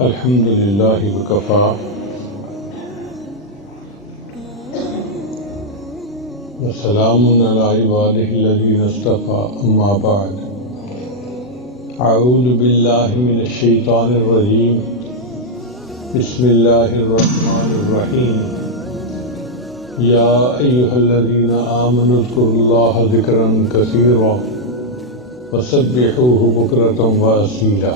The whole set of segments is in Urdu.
الحمد لله وكفى وسلام على عباده الذين اصطفى أما بعد أعوذ بالله من الشيطان الرجيم بسم الله الرحمن الرحيم يا أيها الذين آمنوا اذكروا الله ذكرا كثيرا وسبحوه بكرة وأصيلا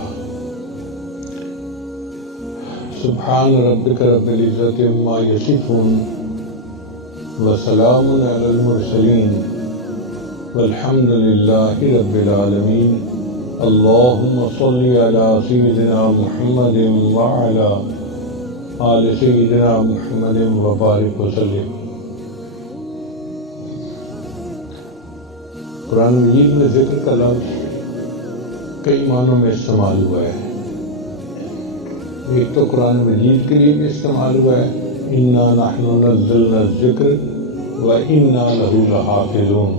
سبحان ربك رب العزة عما يصفون وسلام على المرسلين والحمد لله رب العالمين اللهم صل على سيدنا محمد وعلى آل سيدنا محمد وبارك وسلم۔ قرآن مجید میں ذکر کا لفظ کئی معنوں میں استعمال ہوا ہے۔ ایک تو قرآن مجید کے لیے بھی استعمال ہوا ہے، اِنَّا نَحْنُ نَزَّلْنَا الذِّكْرَ وَإِنَّا لَهُ لَحَافِظُونَ۔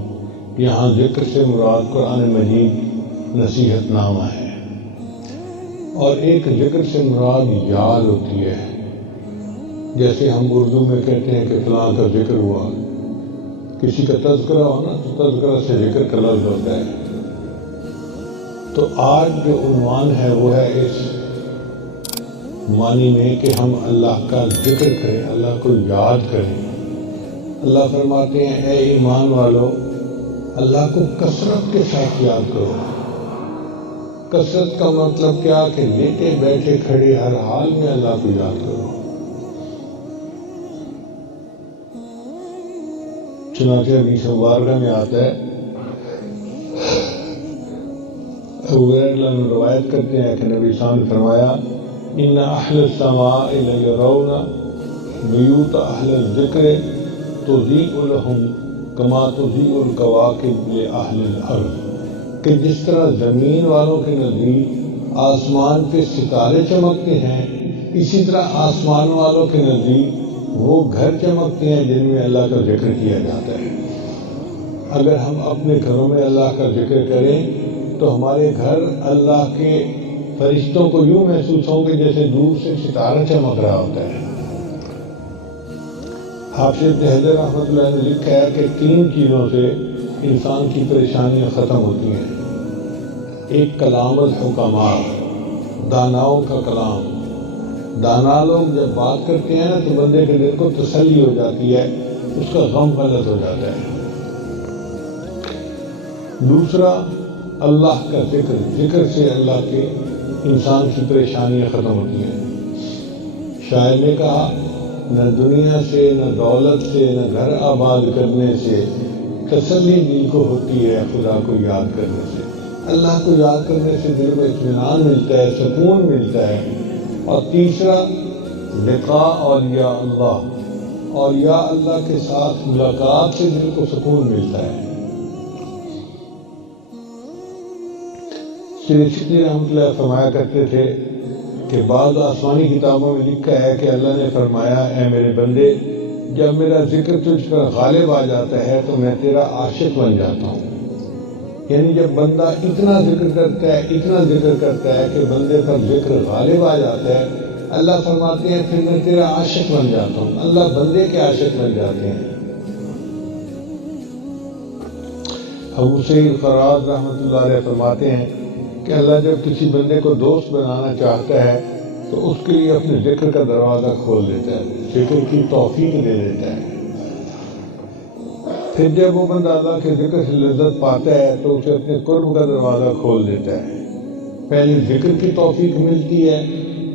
یہاں ذکر سے مراد قرآن مجید نصیحت نامہ ہے، اور ایک ذکر سے مراد یاد ہوتی ہے۔ جیسے ہم اردو میں کہتے ہیں کہ فلاں کا ذکر ہوا، کسی کا تذکرہ ہونا تو تذکرہ سے ذکر کا لفظ ہوتا ہے۔ تو آج جو عنوان ہے وہ ہے اس معنی میں کہ ہم اللہ کا ذکر کریں، اللہ کو یاد کریں۔ اللہ فرماتے ہیں اے ایمان والو، اللہ کو کثرت کے ساتھ یاد کرو۔ کثرت کا مطلب کیا کہ لیٹے بیٹھے کھڑے ہر حال میں اللہ کو یاد کرو۔ چنانچہ حدیث مبارکہ میں آتا ہے، ابو ہریرہ روایت کرتے ہیں کہ نبی صلی اللہ علیہ وسلم نے فرمایا ان اہل السماء لیرون بیوت اہل الذکر تضیء لهم کما تضیء الکواکب لاہل الارض، کہ جس طرح زمین والوں کے نزدیک آسمان پہ ستارے چمکتے ہیں، اسی طرح آسمان والوں کے نزدیک وہ گھر چمکتے ہیں جن میں اللہ کا ذکر کیا جاتا ہے۔ اگر ہم اپنے گھروں میں اللہ کا ذکر کریں تو ہمارے گھر اللہ کے فرشتوں کو یوں محسوس ہوں گے جیسے دور سے ستارہ چمک رہا ہوتا ہے۔ حافظ ابن حجر رحمۃ اللہ نے لکھا ہے کہ 3 چیزوں سے انسان کی پریشانیاں ختم ہوتی ہیں۔ ایک کلام الحکماء، داناؤں کا کلام۔ دانا لوگ جب بات کرتے ہیں نا تو بندے کے دل کو تسلی ہو جاتی ہے، اس کا غم غلط ہو جاتا ہے۔ دوسرا اللہ کا ذکر، ذکر سے اللہ کے انسان کی پریشانیاں ختم ہوتی ہیں۔ شاعر نے کہا نہ دنیا سے، نہ دولت سے، نہ گھر آباد کرنے سے تسلی دل کو ہوتی ہے خدا کو یاد کرنے سے۔ اللہ کو یاد کرنے سے دل کو اطمینان ملتا ہے، سکون ملتا ہے۔ اور تیسرا لقاء اولیاء اللہ، اولیاء اللہ کے ساتھ ملاقات سے دل کو سکون ملتا ہے۔ سید شبلی رحمۃ اللہ فرمایا کرتے تھے کہ بعض آسمانی کتابوں میں لکھا ہے کہ اللہ نے فرمایا اے میرے بندے، جب میرا ذکر تجھ پر غالب آ جاتا ہے تو میں تیرا عاشق بن جاتا ہوں۔ یعنی جب بندہ اتنا ذکر کرتا ہے، اتنا ذکر کرتا ہے کہ بندے پر ذکر غالب آ جاتا ہے، اللہ فرماتے ہیں پھر میں تیرا عاشق بن جاتا ہوں۔ اللہ بندے کے عاشق بن جاتے ہیں۔ ابو سعید خراز رحمۃ اللہ علیہ فرماتے ہیں کہ اللہ جب کسی بندے کو دوست بنانا چاہتا ہے تو اس کے لیے اپنے ذکر کا دروازہ کھول دیتا ہے، ذکر کی توفیق دے دیتا ہے۔ پھر جب وہ بندہ اللہ کے ذکر سے لذت پاتا ہے تو اسے اپنے قرب کا دروازہ کھول دیتا ہے۔ پہلے ذکر کی توفیق ملتی ہے،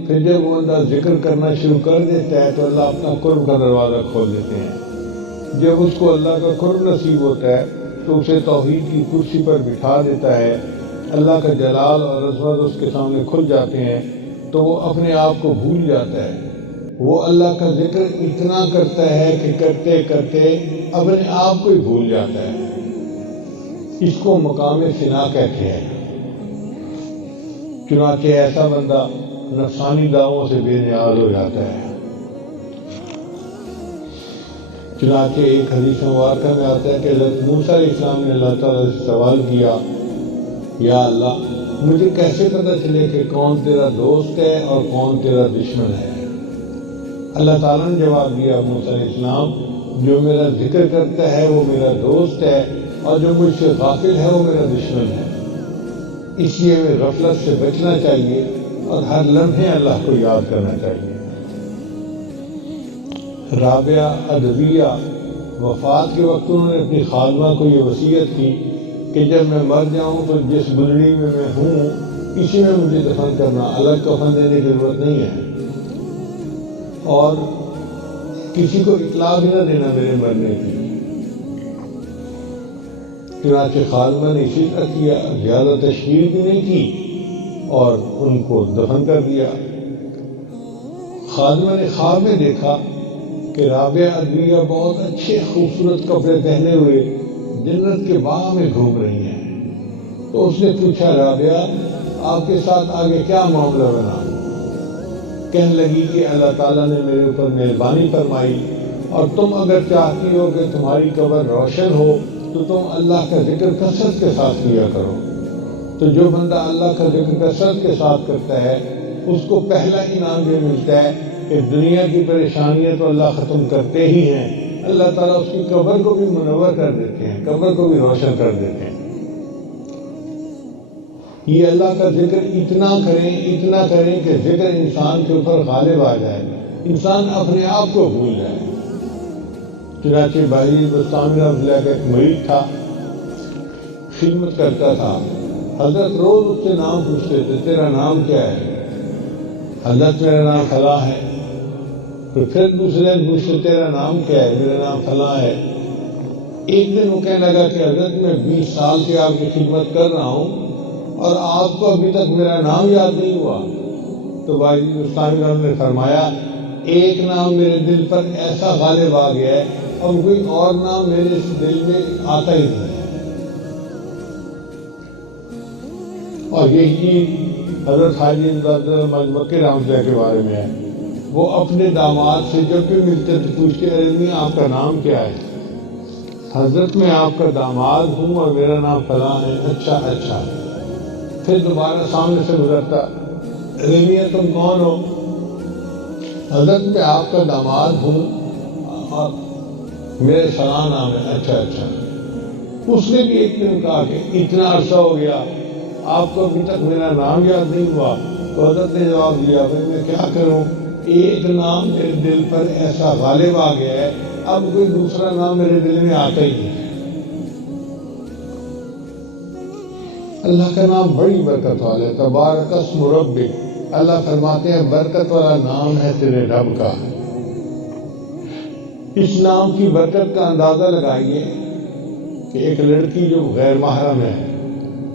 پھر جب وہ بندہ ذکر کرنا شروع کر دیتا ہے تو اللہ اپنا قرب کا دروازہ کھول دیتے ہیں۔ جب اس کو اللہ کا قرب نصیب ہوتا ہے تو اسے توحید کی کرسی پر بٹھا دیتا ہے، اللہ کا جلال اور عظمت اس کے سامنے کھل جاتے ہیں تو وہ اپنے آپ کو بھول جاتا ہے۔ وہ اللہ کا ذکر اتنا کرتا ہے کہ کرتے کرتے اپنے آپ کو ہی بھول جاتا ہے۔ اس کو مقام فنا کہتے ہیں۔ چنانچہ ایسا بندہ نفسانی دعووں سے بے نیاز ہو جاتا ہے۔ چنانچہ ایک حدیث مبارکہ میں آتا ہے کہ حضرت موسیٰ علیہ السلام نے اللہ تعالیٰ سے سوال کیا، یا اللہ مجھے کیسے پتہ چلے کہ کون تیرا دوست ہے اور کون تیرا دشمن ہے؟ اللہ تعالیٰ نے جواب دیا موسیٰ علیہ السلام، جو میرا ذکر کرتا ہے وہ میرا دوست ہے اور جو مجھ سے غافل ہے وہ میرا دشمن ہے۔ اس لیے ہمیں غفلت سے بچنا چاہیے اور ہر لمحے اللہ کو یاد کرنا چاہیے۔ رابعہ ادویہ وفات کے وقت انہوں نے اپنی خادمہ کو یہ وصیت کی کہ جب میں مر جاؤں تو جس گلڑی میں میں ہوں اسی میں مجھے دفن کرنا، الگ کفن دینے کی ضرورت نہیں ہے، اور کسی کو اطلاع بھی نہ دینا میرے مرنے کی۔ چنانچہ خادمہ نے اسی طرح کیا، زیادہ تشہیر بھی نہیں کی اور ان کو دفن کر دیا۔ خادمہ نے خواب میں دیکھا کہ رابعہ ادویہ بہت اچھے خوبصورت کپڑے پہنے ہوئے جنت کے باغ میں گھوم رہی ہیں۔ تو اس نے پوچھا، رابعہ آپ کے ساتھ آگے کیا معاملہ بنا؟ کہنے لگی کہ اللہ تعالیٰ نے میرے اوپر مہربانی فرمائی اور تم اگر چاہتی ہو کہ تمہاری قبر روشن ہو تو تم اللہ کا ذکر کثرت کے ساتھ کیا کرو۔ تو جو بندہ اللہ کا ذکر کثرت کے ساتھ کرتا ہے اس کو پہلا انعام یہ ملتا ہے کہ دنیا کی پریشانیاں تو اللہ ختم کرتے ہی ہیں، اللہ تعالیٰ اس کی قبر کو بھی منور کر دیتے ہیں، قبر کو بھی روشن کر دیتے ہیں۔ یہ اللہ کا ذکر اتنا کریں کہ ذکر انسان کے اوپر غالب آ جائے، انسان اپنے آپ کو بھول جائے۔ چنانچہ بحری بستانی رحمۃ اللہ کا ایک مرید تھا، خدمت کرتا تھا، حضرت روز اس سے نام پوچھتے تھے، تیرا نام کیا ہے؟ حضرت میرا نام فلاں ہے۔ پھر دوسرے دن پوچھتے، تیرا نام کیا ہے؟ میرا نام فلاں ہے۔ ایک دن وہ کہنے لگا کہ حضرت میں 20 سال سے آپ کی خدمت کر رہا ہوں اور آپ کو ابھی تک میرا نام یاد نہیں ہوا۔ تو بھائی مستعمل رحمۃ نے فرمایا، ایک نام میرے دل پر ایسا غالب آ گیا ہے اور کوئی اور نام میرے دل میں آتا ہی نہیں ہے۔ اور یہی حضرت حاجی امداد مکی رحمۃ اللہ کے بارے میں ہے، وہ اپنے داماد سے جب بھی ملتے تو پوچھتے، ارے میاں آپ کا نام کیا ہے؟ حضرت میں آپ کا داماد ہوں اور میرا نام فلاں ہے۔ اچھا۔ پھر دوبارہ سامنے سے گزرتا، ارے میاں تم کون ہو؟ حضرت میں آپ کا داماد ہوں اور میرے فلاں نام ہے۔ اچھا۔ اس نے بھی ایک دن کہا کہ اتنا عرصہ ہو گیا آپ کو ابھی تک میرا نام یاد نہیں ہوا؟ تو حضرت نے جواب دیا، بھائی میں کیا کروں، ایک نام میرے دل پر ایسا غالب آ گیا ہے، اب کوئی دوسرا نام میرے دل میں آتا ہی نہیں۔ اللہ کا نام بڑی برکت والا ہے، تبارک اسم ربک، اللہ فرماتے ہیں برکت والا نام ہے تیرے رب کا۔ اس نام کی برکت کا اندازہ لگائیے کہ ایک لڑکی جو غیر محرم ہے،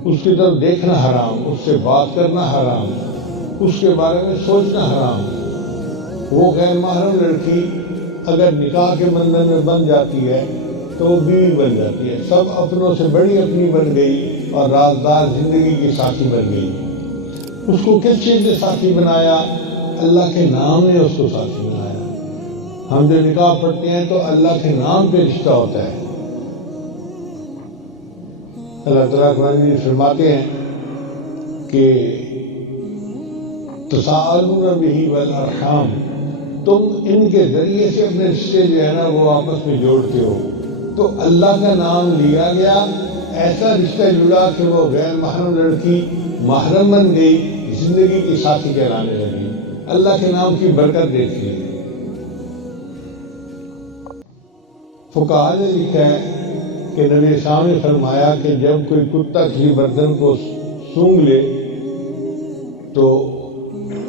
اس کی طرف دیکھنا حرام، اس سے بات کرنا حرام، اس کے بارے میں سوچنا حرام، وہ غیر محرم لڑکی اگر نکاح کے بندھن میں بن جاتی ہے تو وہ بیوی بن جاتی ہے، سب اپنوں سے بڑی اپنی بن گئی اور رازدار زندگی کی ساتھی بن گئی۔ اس کو کس چیز نے ساتھی بنایا؟ اللہ کے نام نے اس کو ساتھی بنایا۔ ہم جو نکاح پڑھتے ہیں تو اللہ کے نام پہ رشتہ ہوتا ہے۔ اللہ تعالیٰ قرآن میں فرماتے ہیں کہ تساءلون بہ والارحام، تم ان کے ذریعے سے اپنے رشتے جو ہے نا وہ آپس میں جوڑتے ہو۔ تو اللہ کا نام لیا گیا، ایسا رشتہ جڑا کہ وہ غیر محرم لڑکی محرم بن گئی، زندگی کی ساتھی کہلانے لگی۔ اللہ کے نام کی برکت دیکھیے۔ فقہاء نے لکھا ہے کہ نبی صاحب نے فرمایا کہ جب کوئی کتا کسی برتن کو سونگھ لے تو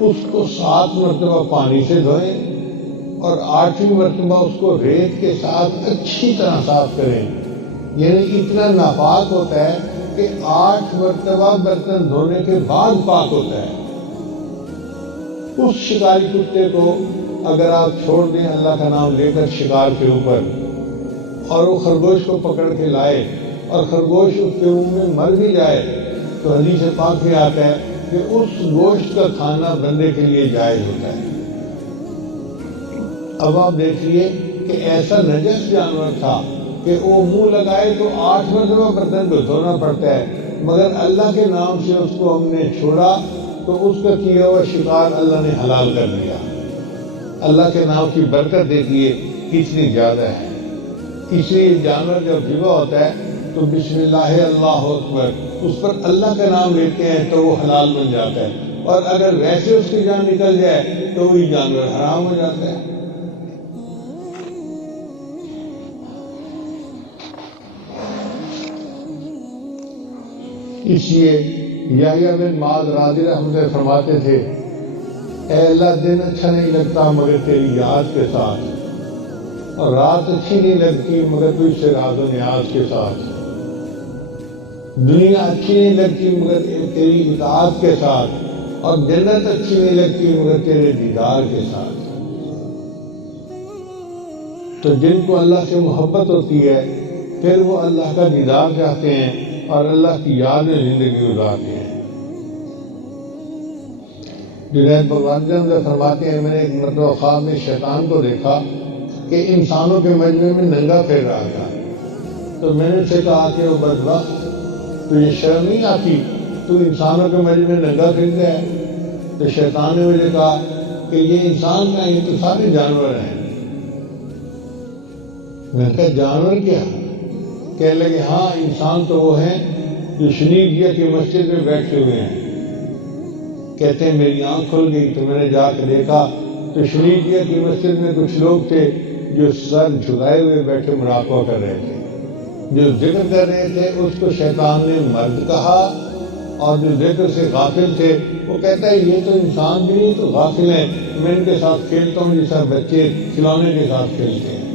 اس کو 7 مرتبہ پانی سے دھوئیں اور 8ویں مرتبہ اس کو ریت کے ساتھ اچھی طرح صاف کریں، یعنی اتنا ناپاک ہوتا ہے کہ 8 مرتبہ برتن دھونے کے بعد پاک ہوتا ہے۔ اس شکاری کتے کو اگر آپ چھوڑ دیں اللہ کا نام لے کر شکار کے اوپر، اور وہ خرگوش کو پکڑ کے لائے اور خرگوش اس کے منہ میں مر بھی جائے، تو حدیث پاک میں آتا ہے کہ اس گوشت کا کھانا بندے کے لیے جائز ہوتا ہے۔ اب آپ دیکھیے کہ ایسا نجس جانور تھا کہ وہ منہ لگائے تو 8 مرتبہ برتن کو دھونا پڑتا ہے، مگر اللہ کے نام سے اس کو ہم نے چھوڑا تو اس کا کیا ہوا شکار اللہ نے حلال کر لیا۔ اللہ کے نام کی برکت دیکھیے کتنی زیادہ ہے۔ اس لیے جانور جب ذبح ہوتا ہے تو بسم اللہ اللہ اکبر اس پر اللہ کا نام لیتے ہیں تو وہ حلال بن جاتا ہے، اور اگر ویسے اس کی جان نکل جائے تو وہی جانور حرام ہو جاتا ہے۔ اس لیے یحییٰ بن معاذ رضی اللہ عنہ فرماتے تھے، اے اللہ دن اچھا نہیں لگتا مگر تیری یاد کے ساتھ، اور رات اچھی نہیں لگتی مگر تجھ سے راز و نیاز کے ساتھ، دنیا اچھی نہیں لگتی مگر تیری اطاعت کے ساتھ، اور جنت اچھی نہیں لگتی مگر تیرے دیدار کے ساتھ۔ تو جن کو اللہ سے محبت ہوتی ہے پھر وہ اللہ کا دیدار چاہتے ہیں اور اللہ کی یاد میں زندگی گزارتے ہیں۔ جنید بغدادی فرماتے ہیں، میں نے ایک مرتبہ خواب میں شیطان کو دیکھا کہ انسانوں کے مجمع میں ننگا پھر رہا تھا، تو میں نے اسے کہا کہ وہ بدبخت، تجھے شرم نہیں آتی، تو انسانوں کے مجمع میں ننگا پھر گیا ہے؟ تو شیطان نے مجھے کہا کہ یہ انسان کا یہ تو سارے جانور ہیں۔ میں نے کہا جانور کیا؟ کہنے لگے ہاں انسان تو وہ ہیں جو شنیجیہ کی مسجد میں بیٹھے ہوئے ہیں۔ کہتے ہیں میری آنکھ کھل گئی تو میں نے جا کے دیکھا تو شنیجیہ کی مسجد میں کچھ لوگ تھے جو سر جھکائے ہوئے بیٹھے مراقبہ کر رہے تھے۔ جو ذکر کر رہے تھے اس کو شیطان نے مرد کہا، اور جو ذکر سے غافل تھے وہ کہتا ہے یہ تو انسان بھی نہیں تو غافل ہیں، میں ان کے ساتھ کھیلتا ہوں جیسا بچے کھلونے کے ساتھ کھیلتے ہیں۔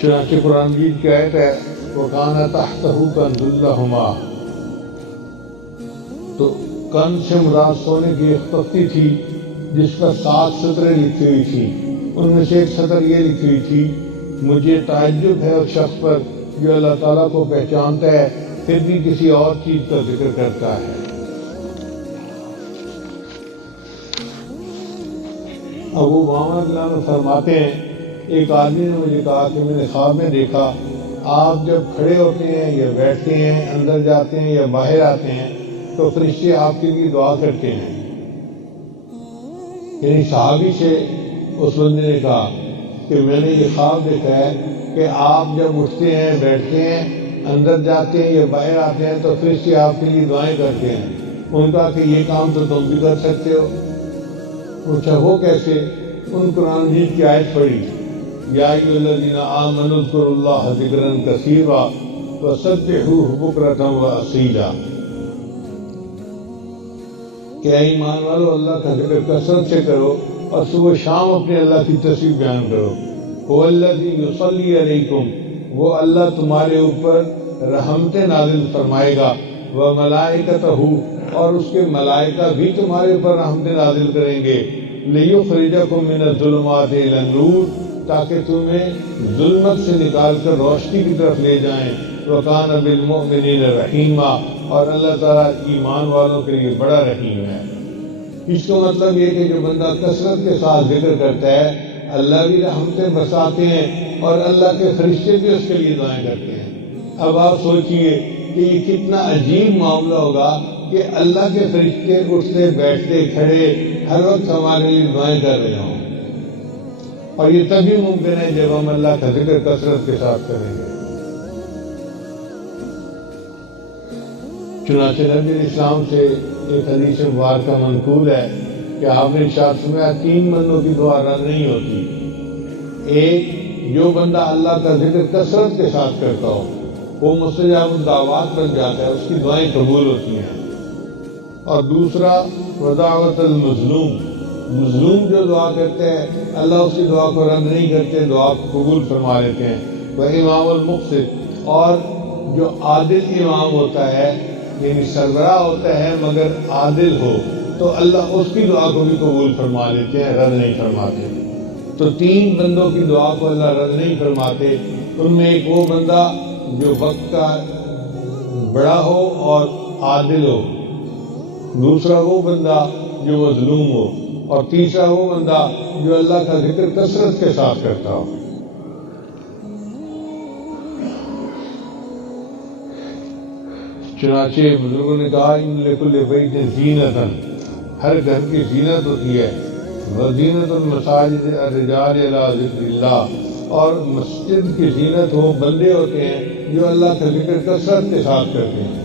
چنانچہ قرآن مجید کی آیت ہے وَكَانَ تَحْتَهُ كَنْزٌ لَهُمَا، تو کنز سے مراد سونے کی ایک تختی تھی جس پر 7 سطریں لکھی ہوئی تھی، ان میں سے ایک سطر یہ لکھی ہوئی تھی، مجھے تعجب ہے اس شخص پر جو اللہ تعالیٰ کو پہچانتا ہے پھر بھی کسی اور چیز کا ذکر کرتا ہے۔ ابو امامہ رضی اللہ عنہ فرماتے ہیں، ایک آدمی نے مجھے کہا کہ میں نے خواب میں دیکھا آپ جب کھڑے ہوتے ہیں یا بیٹھتے ہیں، اندر جاتے ہیں یا باہر آتے ہیں تو فرشتے آپ کے لیے دعا کرتے ہیں۔ یعنی صحابی سے اس بندے نے کہا کہ میں نے یہ خواب دیکھا ہے کہ آپ جب اٹھتے ہیں بیٹھتے ہیں اندر جاتے ہیں یا باہر آتے ہیں تو فرشتے آپ کے لیے دعائیں کرتے ہیں۔ ان کا کہ یہ کام تو تم بھی کر سکتے ہو۔ پوچھا وہ کیسے؟ ان قرآن مجید کی آیت پڑھی، یا ایھا الذین آمنوا اذکروا اللہ ذکرا کثیرا وسبحوہ بکرۃ وأصیلا، کہ اے ایمان والو اللہ کا ذکر کثرت سے کرو اور صبح شام اپنے اللہ کی تسبیح بیان کرو۔ هو الذی یصلی علیکم، وہ اللہ تمہارے اوپر رحمتیں نازل فرمائے گا، وملائکتہ، اور اس کے ملائکہ بھی تمہارے اوپر رحمتیں نازل کریں گے، لیخرجکم من الظلمات الی النور، تاکہ تمہیں ظلمت سے نکال کر روشنی کی طرف لے جائیں، وکان بالمؤمنین رحیما، اور اللہ تعالیٰ ایمان والوں کے لیے بڑا رحیم ہے۔ اس کا مطلب یہ کہ جو بندہ کثرت کے ساتھ ذکر کرتا ہے اللہ بھی رحمتیں برساتے ہیں اور اللہ کے فرشتے بھی اس کے لیے دعائیں کرتے ہیں۔ اب آپ سوچئے کہ یہ کتنا عجیب معاملہ ہوگا کہ اللہ کے فرشتے اٹھتے بیٹھتے کھڑے ہر وقت ہمارے لیے دعائیں کر رہے ہوں، اور یہ تبھی ممکن ہے جب ہم اللہ کا ذکر کثرت کے ساتھ کریں گے۔ چنانچہ نبی اسلام سے ایک حدیث مبارکہ منقول ہے کہ آپ نے ارشاد فرمایا 3 بندوں کی دعا رد نہیں ہوتی۔ ایک، جو بندہ اللہ کا ذکر کثرت کے ساتھ کرتا ہو وہ مستجاب الدعوات بن جاتا ہے، اس کی دعائیں قبول ہوتی ہیں۔ اور دوسرا، ودعوت المظلوم، مظلوم جو دعا کرتے ہیں اللہ اس کی دعا کو رد نہیں کرتے، دعا کو قبول فرما لیتے ہیں۔ وہ امام المقسط، اور جو عادل امام ہوتا ہے یعنی سربراہ ہوتا ہے مگر عادل ہو تو اللہ اس کی دعا کو بھی قبول فرما لیتے ہیں، رد نہیں فرماتے۔ تو 3 بندوں کی دعا کو اللہ رد نہیں فرماتے، ان میں ایک وہ بندہ جو وقت کا بڑا ہو اور عادل ہو، دوسرا وہ بندہ جو مظلوم ہو، اور تیسرا وہ بندہ جو اللہ کا ذکر کثرت کے ساتھ کرتا ہو۔ چنانچہ بزرگوں نے کہا ان لکل بیت زینتن، ہر گھر کی زینت ہوتی ہے، وزینت المساجد الرجال الی ذکر اللہ، اور مسجد کی زینت وہ بندے ہوتے ہیں جو اللہ کا ذکر کثرت کے ساتھ کرتے ہیں۔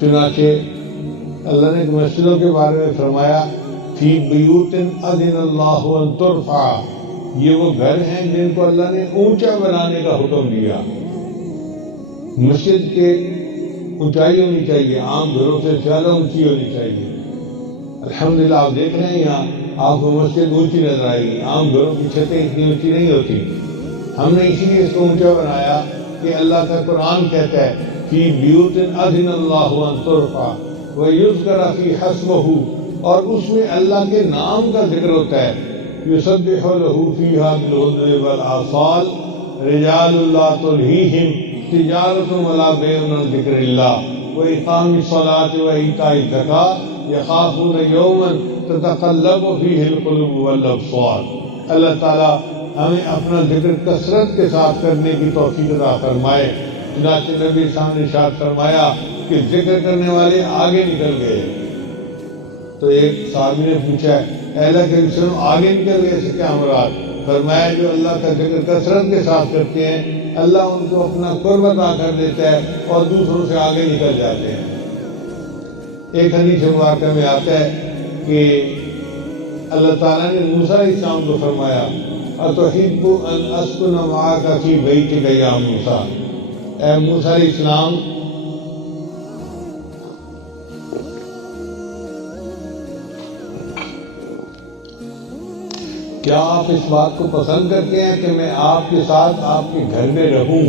چنانچہ اللہ نے مسجدوں کے بارے میں فرمایا فی بیوت اذن اللہ ان ترفع، یہ وہ گھر ہیں جن کو اللہ نے اونچا بنانے کا حکم دیا۔ مسجد کے اونچائی ہونی چاہیے، عام گھروں سے زیادہ اونچی ہونی چاہیے۔ الحمدللہ آپ دیکھ رہے ہیں یہاں آپ کو مسجد اونچی نظر آئے گی، عام گھروں کی چھتیں اتنی اونچی نہیں ہوتی۔ ہم نے اسی لیے اس کو اونچا بنایا کہ اللہ کا قرآن کہتا ہے فی بیوت اذن اللہ ان ترفع ویذکر فی اسمہ، اور اس میں اللہ کے نام کا ذکر ہوتا ہے، یسبح لہ فیہا بالغدو والآصال رجال لا تلہیہم تجارت ولا بیع عن ذکر اللہ واقام الصلاۃ وایتاء الزکاۃ یخافون یوما تتقلب فیہ القلوب والابصار۔ اللہ تعالیٰ ہمیں اپنا ذکر کثرت کے ساتھ کرنے کی توفیق عطا فرمائے۔ چنانچہ نبی صاحب نے ارشاد فرمایا کہ ذکر کرنے والے آگے نکل گئے۔ تو ایک صحابی نے پوچھا اے اللہ کے رسول آگے نکل گئے سے کیا مراد؟ فرمایا جو اللہ کا ذکر کثرت کے ساتھ کرتے ہیں اللہ ان کو اپنا قرب عطا کر دیتا ہے اور دوسروں سے آگے نکل جاتے ہیں۔ ایک حدیث مبارکہ میں آتا ہے کہ اللہ تعالیٰ نے موسیٰ علیہ السلام کو فرمایا اتحب ان اسکن معاک فی بیتک یا موسیٰ، اے موسیٰ علیہ السلام کیا آپ اس بات کو پسند کرتے ہیں کہ میں آپ کے ساتھ آپ کے گھر میں رہوں؟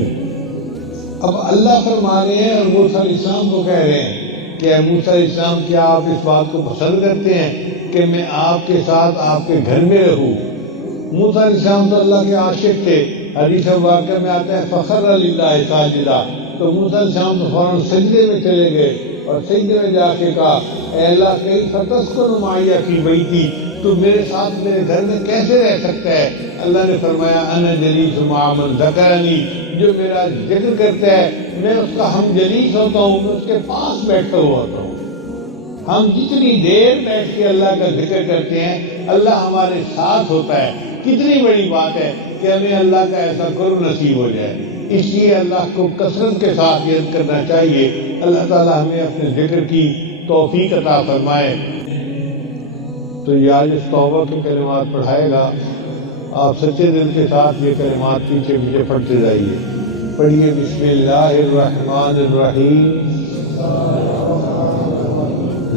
اب اللہ فرما رہے ہیں اور موسیٰ علیہ السلام کو کہہ رہے ہیں کہ اے موسیٰ علیہ السلام کیا آپ اس بات کو پسند کرتے ہیں کہ میں آپ کے ساتھ آپ کے گھر میں رہوں؟ موسیٰ علیہ السلام تو اللہ کے عاشق تھے، حدیث مبارکہ میں آتا ہے فخر للہ ساجدہ، تو موسیٰ علیہ السلام تو فوراً سجدے میں چلے گئے اور سجدے میں جا کے کہا اے اللہ کیف تسکن معی فی بیتی، تو میرے ساتھ میرے گھر میں کیسے رہ سکتا ہے؟ اللہ نے فرمایا انا جلیس مع من ذکرنی، جو میرا ذکر کرتا ہے میں اس کا ہم جلیس ہوتا ہوں، میں اس کے پاس بیٹھتا ہوا ہوتا ہوں۔ ہم جتنی دیر بیٹھ کے اللہ کا ذکر کرتے ہیں اللہ ہمارے ساتھ ہوتا ہے۔ کتنی بڑی بات ہے کہ ہمیں اللہ کا ایسا قرب نصیب ہو جائے، اس لیے اللہ کو کثرت کے ساتھ یاد کرنا چاہیے۔ اللہ تعالیٰ ہمیں اپنے ذکر کی توفیق عطا فرمائے۔ تو یہ آج اس توبہ کے کلمات پڑھائے گا، آپ سچے دل کے ساتھ یہ کلمات پیچھے پیچھے پڑھتے جائیے۔ پڑھیے بسم اللہ الرحمن الرحیم،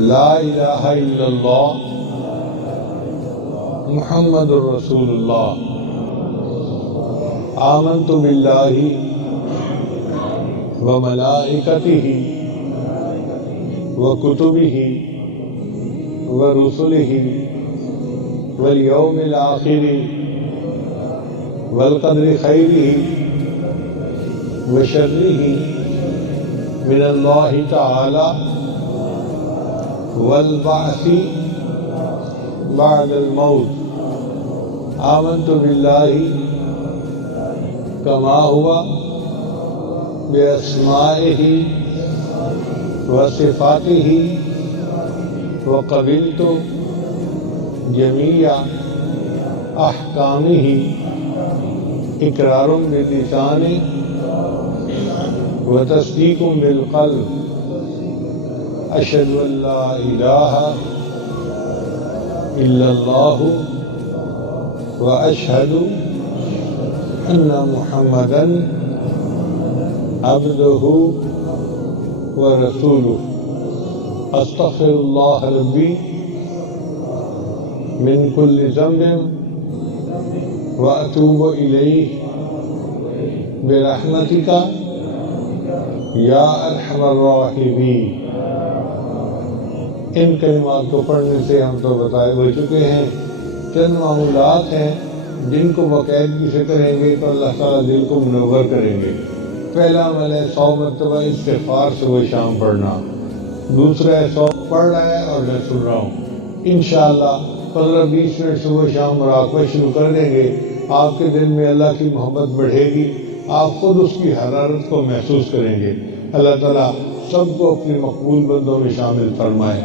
لا الہ الا اللہ محمد الرسول اللہ، آمنت باللہ وملائکتہ وکتبہ ورسلہ والیوم الآخر والقدر خیرہ وشرہ من اللہ تعالی والبعث بعد الموت، آمنت باللہ کما ہوا باسمائہ وصفاتہ وقبلت جمیع احکامہ اقرار باللسان وتصدیق بالقلب، اشہد ان لا الہ الا اللہ واشہد ان محمدا عبدہ ورسولہ، استغفر اللہ ربی من کل ذنب واتوب الیہ برحمتک یا ارحم الراحمین۔ ان کلمات کو پڑھنے سے ہم تو بتائے ہو چکے ہیں، چند معمولات ہیں جن کو باقاعدگی سے کریں گے تو اللہ تعالیٰ دل کو منور کریں گے۔ پہلا عمل ہے 100 مرتبہ استغفار صبح شام پڑھنا، دوسرا ہے 100 پڑھ رہا ہے اور میں سن رہا ہوں۔ انشاءاللہ 15-20 منٹ صبح شام مراقبہ شروع کر دیں گے، آپ کے دل میں اللہ کی محبت بڑھے گی، آپ خود اس کی حرارت کو محسوس کریں گے۔ اللہ تعالیٰ سب کو اپنے مقبول بندوں میں شامل فرمائے۔